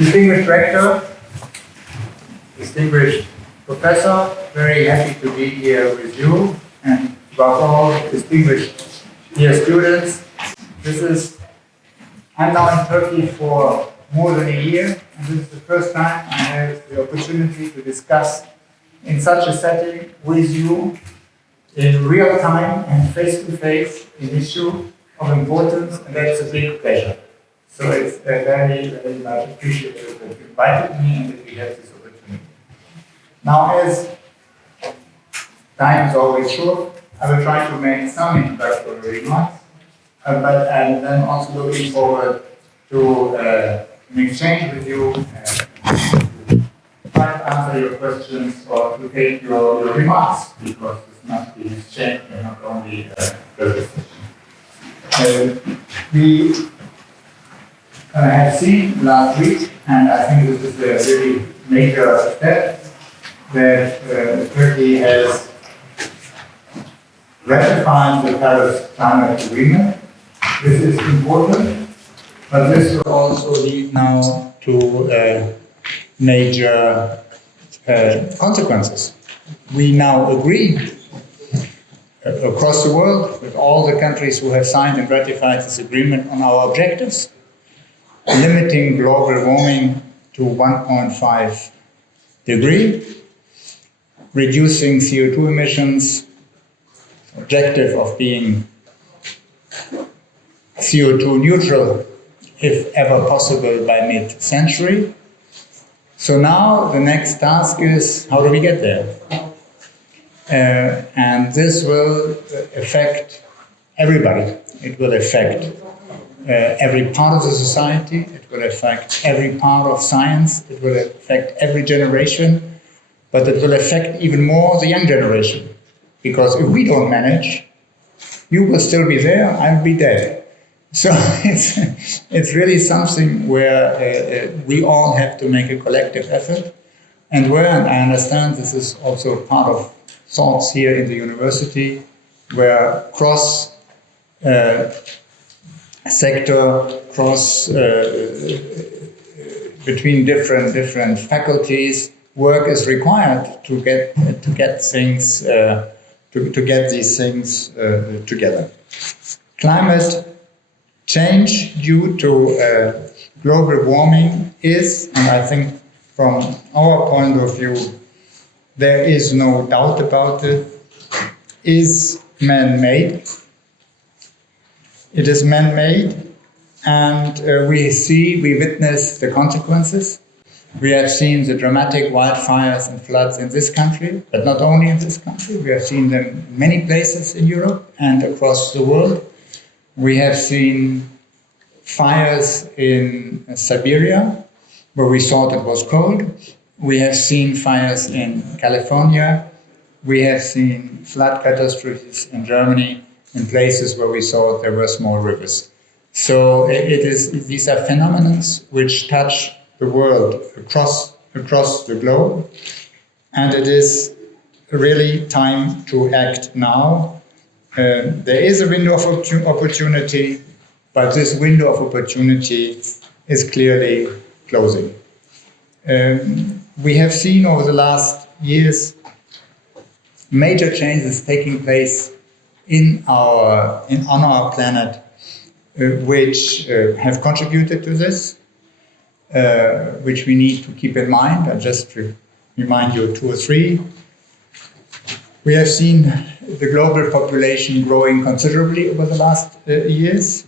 Distinguished Rector, distinguished Professor, very happy to be here with you, and above all, distinguished dear students. I'm now in Turkey for more than a year, and this is the first time I have the opportunity to discuss in such a setting with you in real time and face-to-face an issue of importance, and that's a big pleasure. So it's very, very much appreciated that you invited me and that we have this opportunity. Now, as time is always short, I will try to make some introductory remarks, but I'm then also looking forward to an exchange with you and try to answer your questions or to take your remarks, because this must be exchange and not only a presentation. We have seen last week, and I think this is a really major step, that Turkey has ratified the Paris Climate Agreement. This is important, but this will also lead now to major consequences. We now agree across the world with all the countries who have signed and ratified this agreement on our objectives, limiting global warming to 1.5 degrees, reducing CO2 emissions, objective of being CO2 neutral, if ever possible, by mid-century. So now the next task is, how do we get there? And this will affect everybody. It will affect every part of the society. It will affect every part of science. It will affect every generation. But it will affect even more the young generation. Because if we don't manage, you will still be there, I'll be dead. So it's really something where we all have to make a collective effort. And where, and I understand this is also part of thoughts here in the university, where cross sector, cross between different faculties, work is required to get things to get these things together. Climate change due to global warming is, and I think from our point of view, there is no doubt about it, is man-made. It is man-made, and we witness the consequences. We have seen the dramatic wildfires and floods in this country, but not only in this country. We have seen them in many places in Europe and across the world. We have seen fires in Siberia, where we thought it was cold. We have seen fires in California. We have seen flood catastrophes in Germany, in places where we thought there were small rivers. So these are phenomena which touch the world across the globe, and it is really time to act now. There is a window of opportunity, but this window of opportunity is clearly closing. We have seen over the last years major changes taking place on our planet, which have contributed to this, which we need to keep in mind. I'll just remind you two or three. We have seen the global population growing considerably over the last years,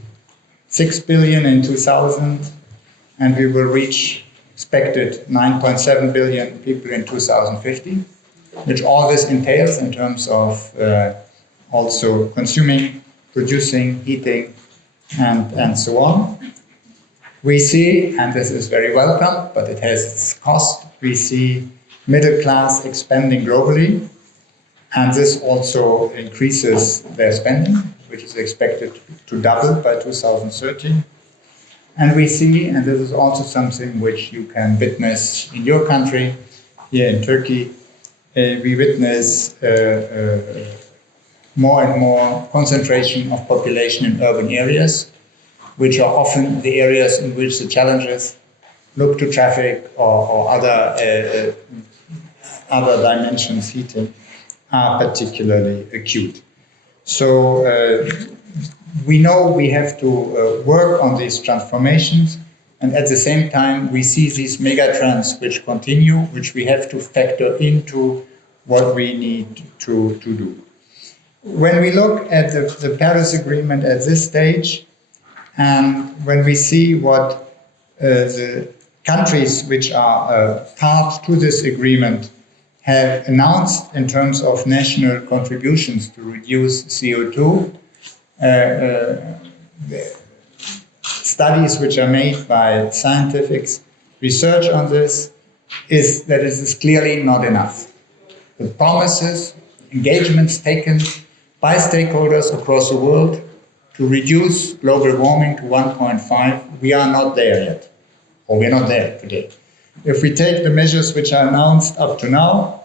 6 billion in 2000, and we will reach expected 9.7 billion people in 2050, which all this entails in terms of also consuming, producing, eating, and so on. We see, and this is very welcome, but it has its cost, we see middle class expanding globally, and this also increases their spending, which is expected to double by 2030. And we see, and this is also something which you can witness in your country, here in Turkey, we witness more and more concentration of population in urban areas, which are often the areas in which the challenges look to traffic or other dimensions, heating, are particularly acute. So we know we have to work on these transformations, and at the same time we see these megatrends which continue, which we have to factor into what we need to do. When we look at the Paris Agreement at this stage, and when we see what the countries which are part to this agreement have announced in terms of national contributions to reduce CO2, studies which are made by scientific research on this, is that it is clearly not enough. The promises, engagements taken by stakeholders across the world to reduce global warming to 1.5, we are not there yet, or we're not there today. If we take the measures which are announced up to now,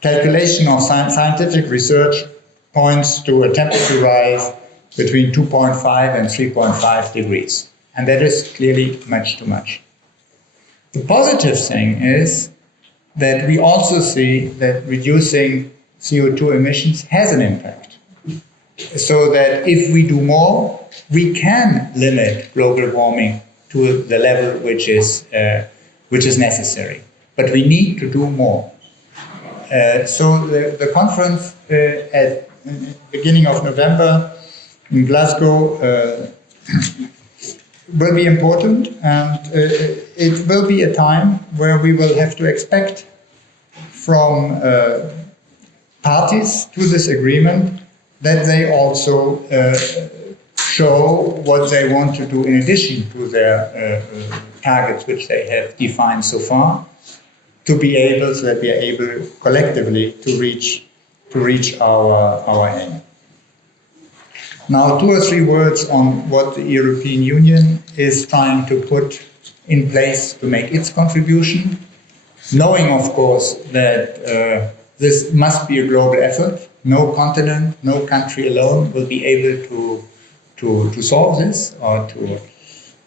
calculation of scientific research points to a temperature rise between 2.5 and 3.5 degrees. And that is clearly much too much. The positive thing is that we also see that reducing CO2 emissions has an impact. So that if we do more, we can limit global warming to the level which is necessary. But we need to do more. So the conference at the beginning of November in Glasgow will be important, and it will be a time where we will have to expect from parties to this agreement that they also show what they want to do in addition to their targets which they have defined so far, so that we are able collectively to reach our aim. Now, 2 or 3 words on what the European Union is trying to put in place to make its contribution, knowing, of course, that this must be a global effort. No continent, no country alone will be able to solve this.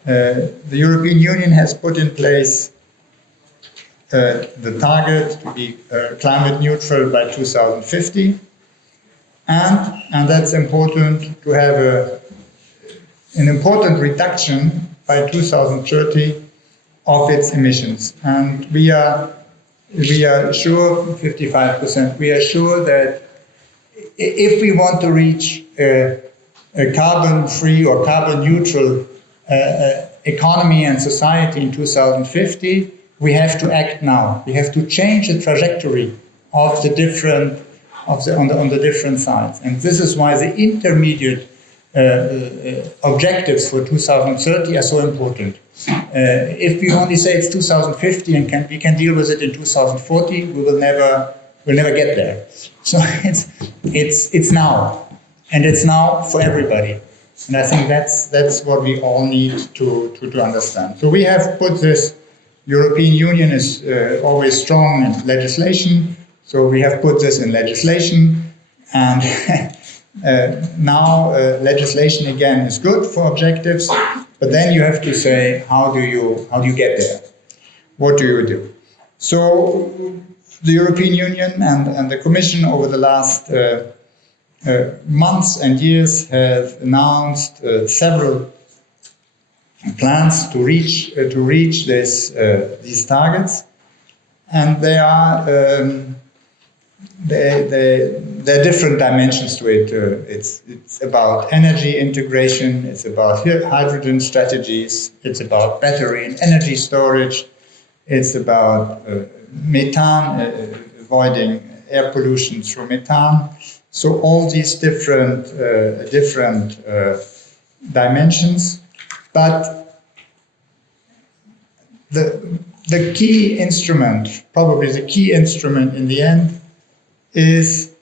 The European Union has put in place the target to be climate neutral by 2050, and that's important to have an important reduction by 2030 of its emissions. And we are sure, 55%, we are sure that if we want to reach a carbon-free or carbon-neutral economy and society in 2050, we have to act now. We have to change the trajectory of the different on the different sides, and this is why the intermediate objectives for 2030 are so important. If we only say it's 2050 and we can deal with it in 2040, we'll never get there. So it's now, and it's now for everybody. And I think that's what we all need to understand. So we have put this. European Union is always strong in legislation, so we have put this in legislation, and now legislation again is good for objectives, but then you have to say how do you get there? What do you do? So the European Union and the Commission over the last months and years have announced several plans to reach these targets, and there are different dimensions to it. It's about energy integration, it's about hydrogen strategies, it's about battery and energy storage, it's about methane, avoiding air pollution through methane. So all these different dimensions. But the key instrument, probably the key instrument in the end, is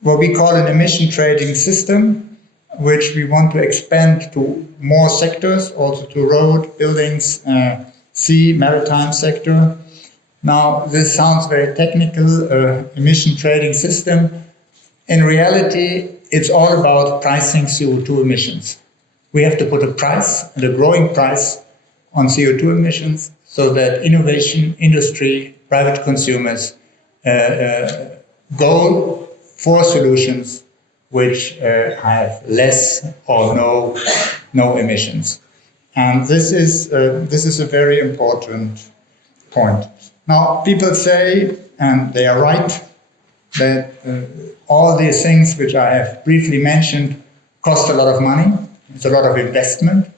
what we call an emission trading system, which we want to expand to more sectors, also to road, buildings, sea, maritime sector. Now, this sounds very technical, emission trading system. In reality, it's all about pricing CO2 emissions. We have to put a price, and a growing price, on CO2 emissions so that innovation, industry, private consumers go for solutions which have less or no emissions. And this is a very important point. Now, people say, and they are right, that all these things which I have briefly mentioned cost a lot of money. It's a lot of investment,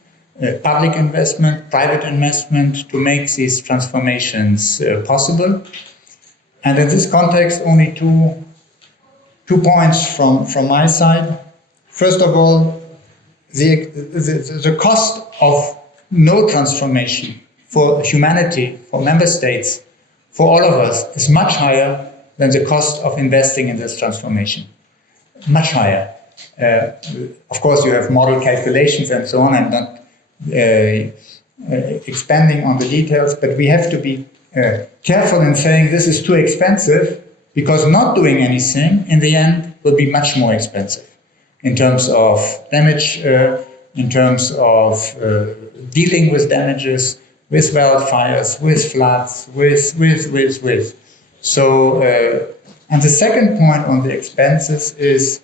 public investment, private investment to make these transformations possible. And in this context, only two points from my side. First of all, the cost of no transformation for humanity, for member states, for all of us, is much higher than the cost of investing in this transformation. Much higher. Of course, you have model calculations and so on. I'm not expanding on the details, but we have to be careful in saying this is too expensive, because not doing anything in the end will be much more expensive in terms of damage, in terms of dealing with damages, with wildfires, with floods, with. So, and the second point on the expenses is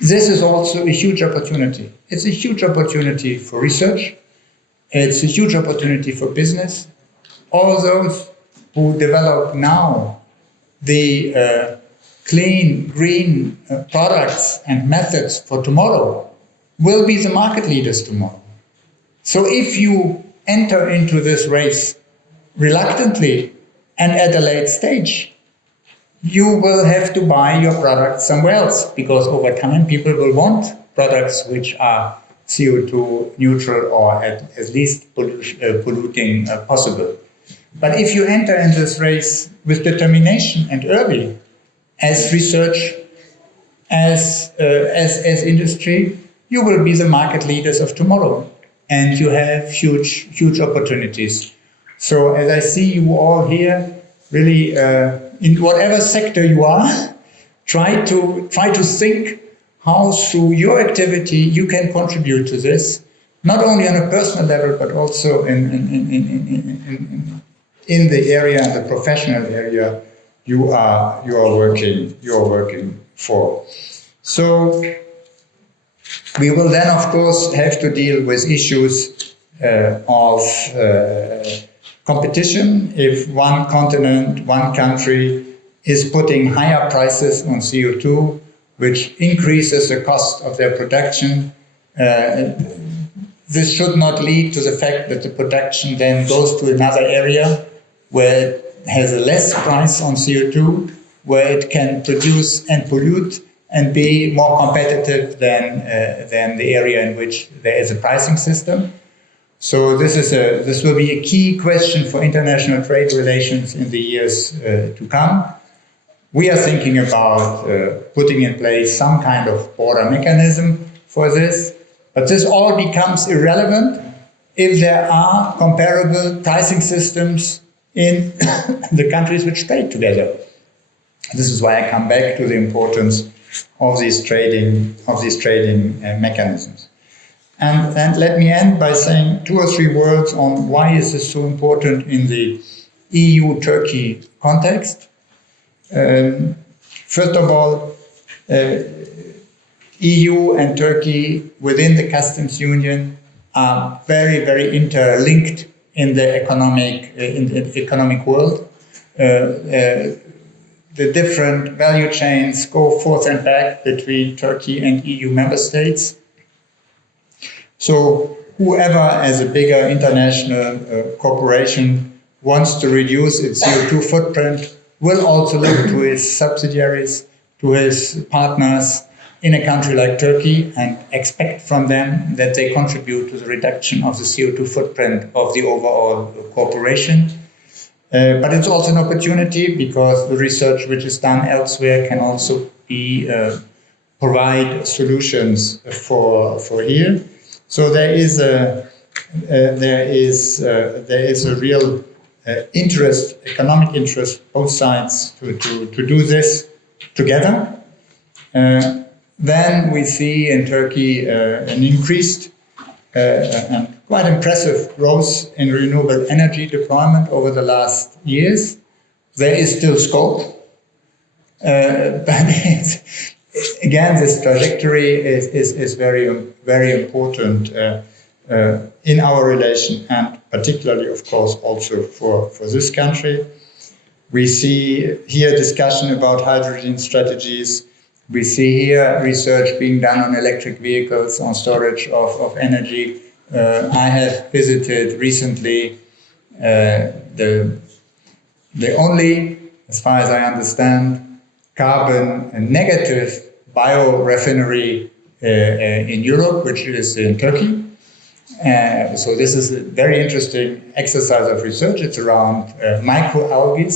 this is also a huge opportunity. It's a huge opportunity for research. It's a huge opportunity for business. All those who develop now the clean, green products and methods for tomorrow will be the market leaders tomorrow. So if you enter into this race reluctantly and at a late stage, you will have to buy your product somewhere else, because over time people will want products which are CO2 neutral or at least polluting possible. But if you enter in this race with determination and early, as research, as industry, you will be the market leaders of tomorrow, and you have huge opportunities. So as I see you all here, really, in whatever sector you are, try to think how through your activity you can contribute to this, not only on a personal level but also in the area, in the professional area you are working for. So we will then, of course, have to deal with issues of competition. If one continent, one country is putting higher prices on CO2, which increases the cost of their production, this should not lead to the fact that the production then goes to another area where it has a less price on CO2, where it can produce and pollute and be more competitive than the area in which there is a pricing system. So this will be a key question for international trade relations in the years to come. We are thinking about putting in place some kind of border mechanism for this, but this all becomes irrelevant if there are comparable pricing systems in the countries which trade together. This is why I come back to the importance of these trading mechanisms. And let me end by saying 2 or 3 words on why is this so important in the EU-Turkey context. First of all, EU and Turkey within the customs union are very, very interlinked in the economic world. The different value chains go forth and back between Turkey and EU member states. So whoever, as a bigger international corporation, wants to reduce its CO2 footprint will also look to his subsidiaries, to his partners in a country like Turkey, and expect from them that they contribute to the reduction of the CO2 footprint of the overall corporation. But it's also an opportunity, because the research which is done elsewhere can also provide solutions for here. So there is a real interest, economic interest, both sides to do this together. Then we see in Turkey an increased and quite impressive growth in renewable energy deployment over the last years. There is still scope, but again, this trajectory is very important in our relation, and particularly, of course, also for this country. We see here discussion about hydrogen strategies. We see here research being done on electric vehicles, on storage of energy. I have visited recently the only, as far as I understand, carbon negative biorefinery in Europe, which is in Turkey. So this is a very interesting exercise of research. It's around microalgae,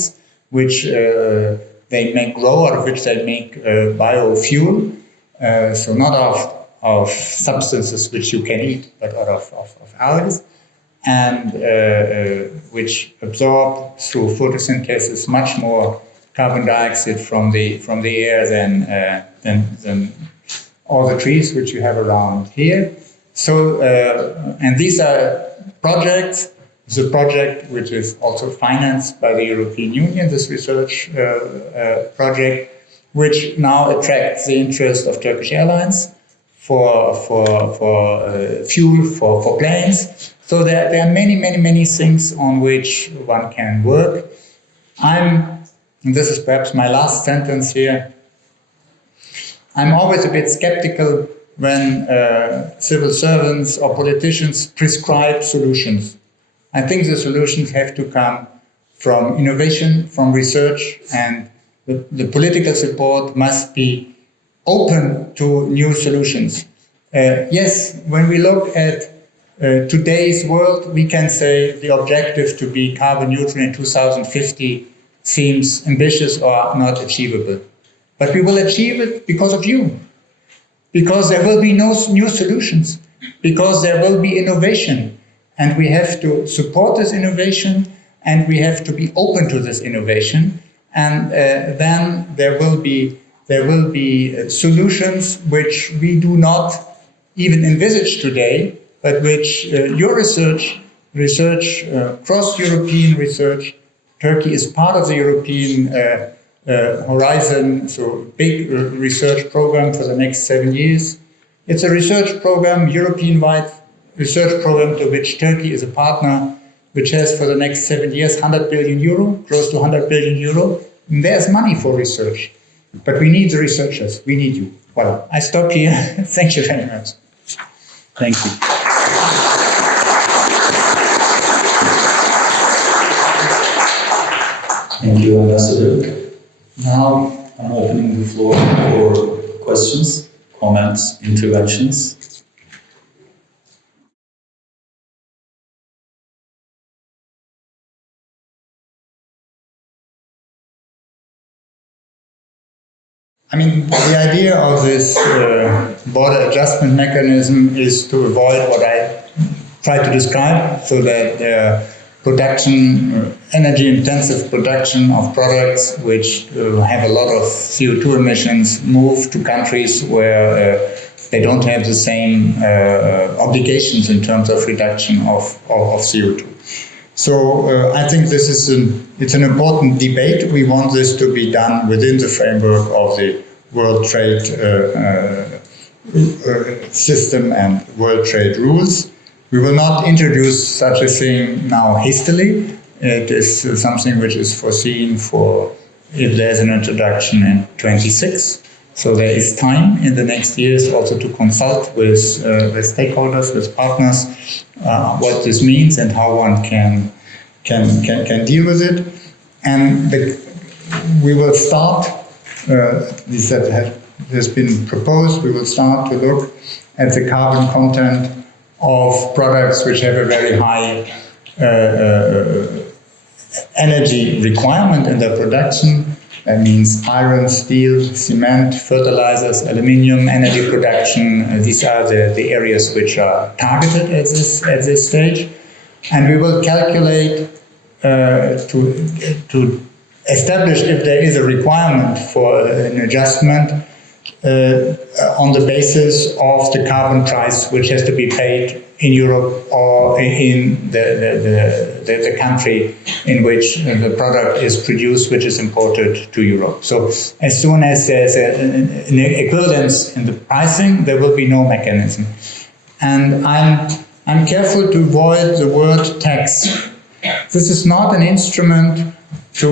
which they make grow, out of which they make biofuel. So not of substances which you can eat, but out of algae, and which absorb through photosynthesis much more carbon dioxide from the air than all the trees which you have around here. So, and these are projects. It's a project which is also financed by the European Union, this research project, which now attracts the interest of Turkish Airlines for fuel for planes. So there are many things on which one can work. And this is perhaps my last sentence here, I'm always a bit skeptical when civil servants or politicians prescribe solutions. I think the solutions have to come from innovation, from research, and the political support must be open to new solutions. Yes, when we look at today's world, we can say the objective to be carbon neutral in 2050 seems ambitious or not achievable. But we will achieve it because of you. Because there will be no new solutions. Because there will be innovation. And we have to support this innovation, and we have to be open to this innovation. And then there will be solutions which we do not even envisage today, but which your research, cross-European research, Turkey is part of the European Horizon, so big research program for the next 7 years. It's a research program, European-wide research program to which Turkey is a partner, which has for the next 7 years 100 billion euro, close to 100 billion euro. And there's money for research, but we need the researchers. We need you. Well, I stop here. Thank you very much. Thank you. Thank you, Ambassador. Now I'm opening the floor for questions, comments, interventions. I mean, the idea of this border adjustment mechanism is to avoid what I tried to describe, so that energy-intensive production of products which have a lot of CO2 emissions move to countries where they don't have the same obligations in terms of reduction of CO2. So I think this is it's an important debate. We want this to be done within the framework of the World Trade system and World Trade rules. We will not introduce such a thing now hastily. It is something which is foreseen for if there's an introduction in 26. So there is time in the next years also to consult with stakeholders, with partners, what this means and how one can deal with it. And we will start, this has been proposed, we will start to look at the carbon content of products which have a very high energy requirement in their production. That means iron, steel, cement, fertilizers, aluminium, energy production. These are the areas which are targeted at this stage. And we will calculate to establish if there is a requirement for an adjustment on the basis of the carbon price which has to be paid in Europe or in the country in which the product is produced, which is imported to Europe. So as soon as there's an equivalence in the pricing, there will be no mechanism. And I'm careful to avoid the word tax. This is not an instrument to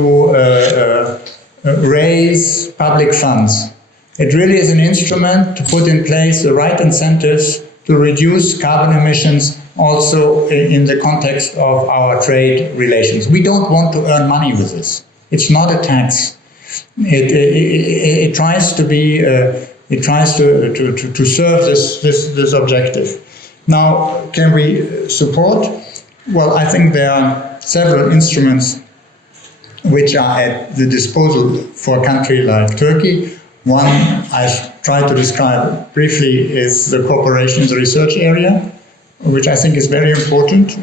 raise public funds. It really is an instrument to put in place the right incentives to reduce carbon emissions also in the context of our trade relations. We don't want to earn money with this. It's not a tax. It tries to be. It tries to serve this objective. Now, can we support? Well, I think there are several instruments which are at the disposal for a country like Turkey. One I tried to describe briefly is the cooperation in the research area, which I think is very important.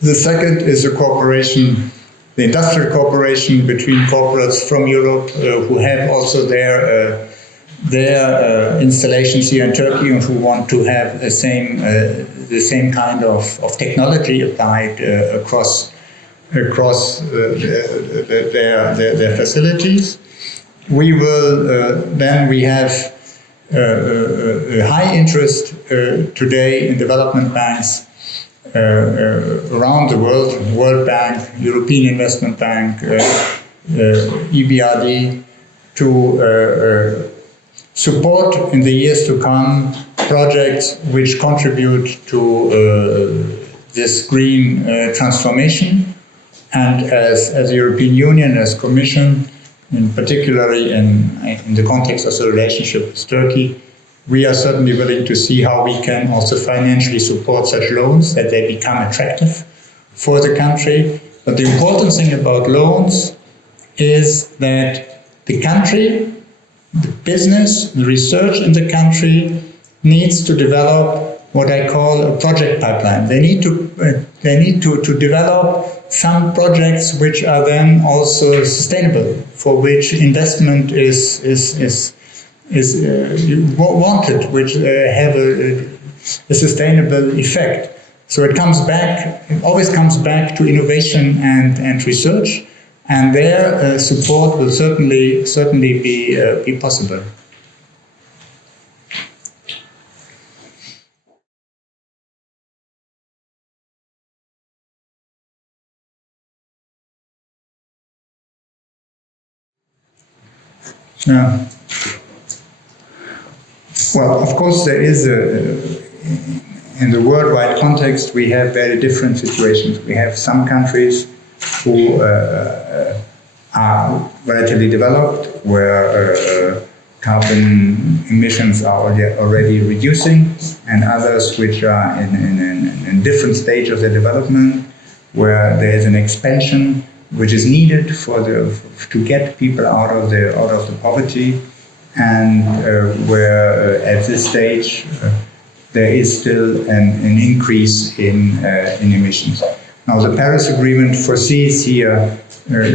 The second is the cooperation, the industrial cooperation between corporates from Europe who have also their installations here in Turkey and who want to have the same kind of technology applied across their facilities. We will we have a high interest today in development banks around the world, World Bank, European Investment Bank, EBRD, to support in the years to come projects which contribute to this green transformation. And as the European Union, as Commission, and particularly in the context of the relationship with Turkey, we are certainly willing to see how we can also financially support such loans, that they become attractive for the country. But the important thing about loans is that the country, the business, the research in the country needs to develop what I call a project pipeline. They need to develop some projects which are then also sustainable, for which investment is wanted, which have a sustainable effect. So it always comes back to innovation and research, and their support will certainly be possible. Yeah. Well, of course, there is in the worldwide context, we have very different situations. We have some countries who are relatively developed, where carbon emissions are already reducing, and others which are in different stage of their development, where there is an expansion which is needed to get people out of the poverty, and where at this stage there is still an increase in emissions. Now, the Paris Agreement foresees here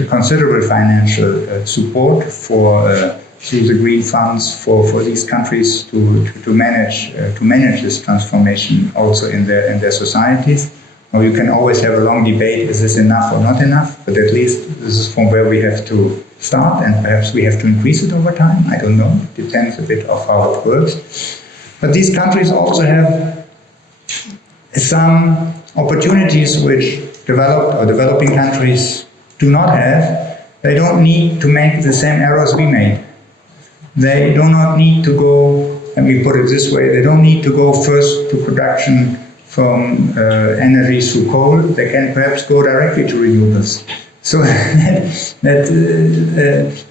considerable financial support through the green funds for these countries to manage this transformation also in their societies. Now, you can always have a long debate: is this enough or not enough? But at least this is from where we have to start, and perhaps we have to increase it over time. I don't know. It depends a bit of how it works. But these countries also have some opportunities which developed or developing countries do not have. They don't need to make the same errors we made. They do not need to go, let me put it this way, they don't need to go first to production from energy through coal. They can perhaps go directly to renewables. So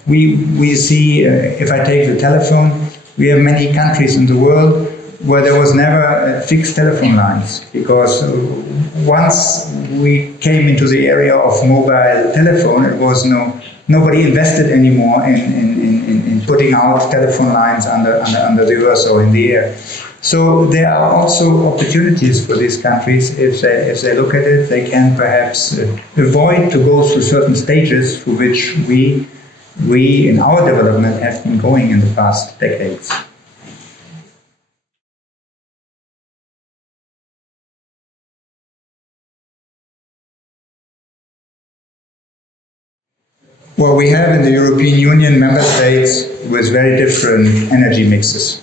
we see, if I take the telephone, we have many countries in the world where there was never fixed telephone lines, because once we came into the area of mobile telephone, it was nobody invested anymore in putting out telephone lines under the earth or in the air. So there are also opportunities for these countries. If they look at it, they can perhaps avoid to go through certain stages through which we in our development have been going in the past decades. Well, we have in the European Union member states with very different energy mixes.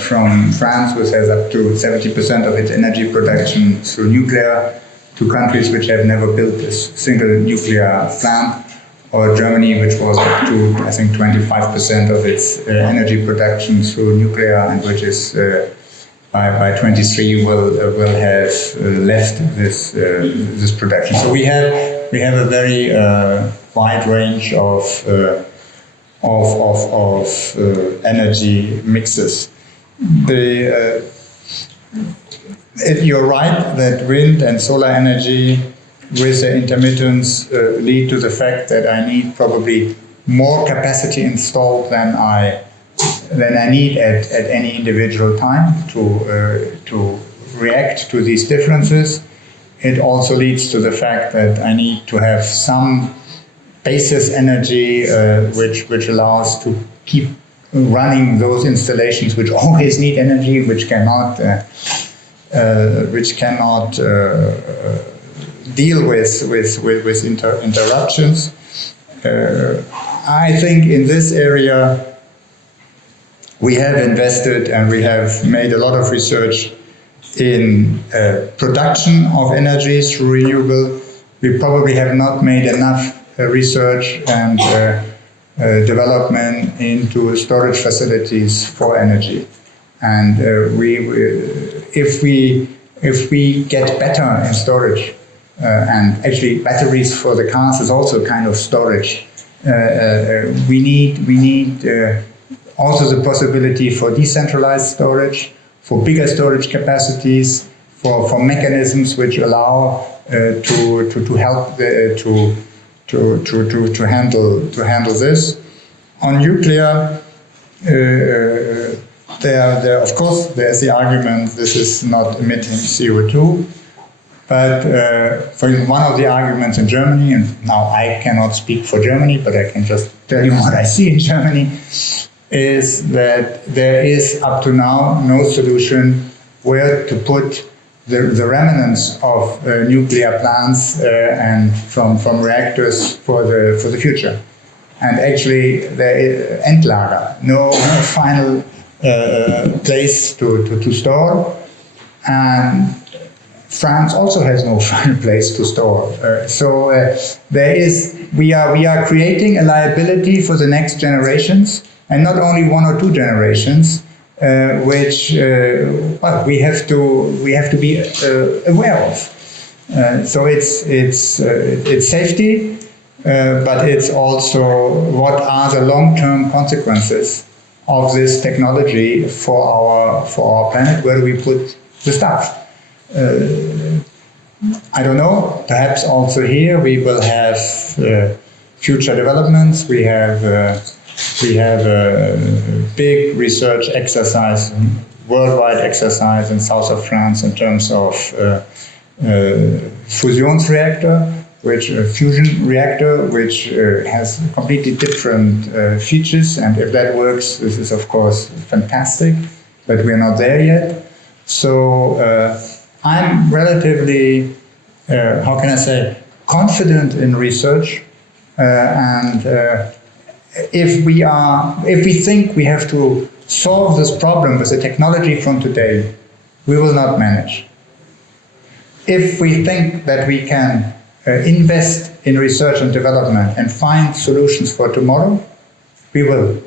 From France, which has up to 70% of its energy production through nuclear, to countries which have never built a single nuclear plant, or Germany, which was up to, I think, 25% of its energy production through nuclear, and which is by 23 will have left this production. So we have a very wide range of energy mixes. You're right that wind and solar energy with the intermittence lead to the fact that I need probably more capacity installed than I need at any individual time to react to these differences. It also leads to the fact that I need to have some basis energy which allows to keep running those installations which always need energy, which cannot deal with interruptions. I think in this area we have invested and we have made a lot of research in production of energy through renewable. We probably have not made enough research and development into storage facilities for energy. And if we get better in storage, and actually batteries for the cars is also kind of storage. We need also the possibility for decentralized storage, for bigger storage capacities, for mechanisms which allow to help to handle this. On nuclear, there of course there's the argument this is not emitting CO2. But for one of the arguments in Germany, and now I cannot speak for Germany, but I can just tell you what I see in Germany, is that there is up to now no solution where to put the remnants of nuclear plants and from reactors for the future. And actually, there is Endlager, no final place to store, and France also has no final place to store. We are creating a liability for the next generations, and not only one or two generations, which we have to be aware of. So it's safety, but it's also what are the long-term consequences of this technology for our planet? Where do we put the stuff? I don't know. Perhaps also here we will have future developments. We have a big research exercise, worldwide exercise in south of France in terms of fusionsreactor, fusion reactor, which has completely different features. And if that works, this is of course fantastic. But we're not there yet. So I'm relatively, how can I say, confident in research, and if we think we have to solve this problem with the technology from today, we will not manage. If we think that we can invest in research and development and find solutions for tomorrow, we will.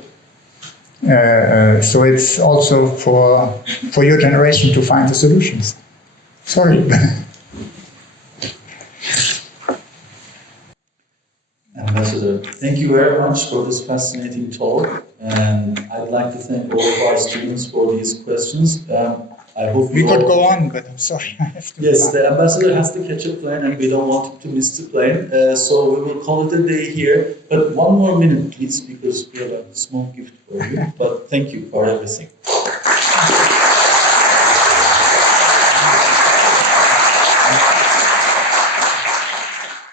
So it's also for your generation to find the solutions. Sorry. Ambassador, thank you very much for this fascinating talk, and I'd like to thank all of our students for these questions. I hope we could go on, but I'm sorry, I have to. Yes, the ambassador has to catch a plane, and we don't want him to miss the plane. So we will call it a day here. But one more minute, please, because we have a small gift for you. But thank you for everything.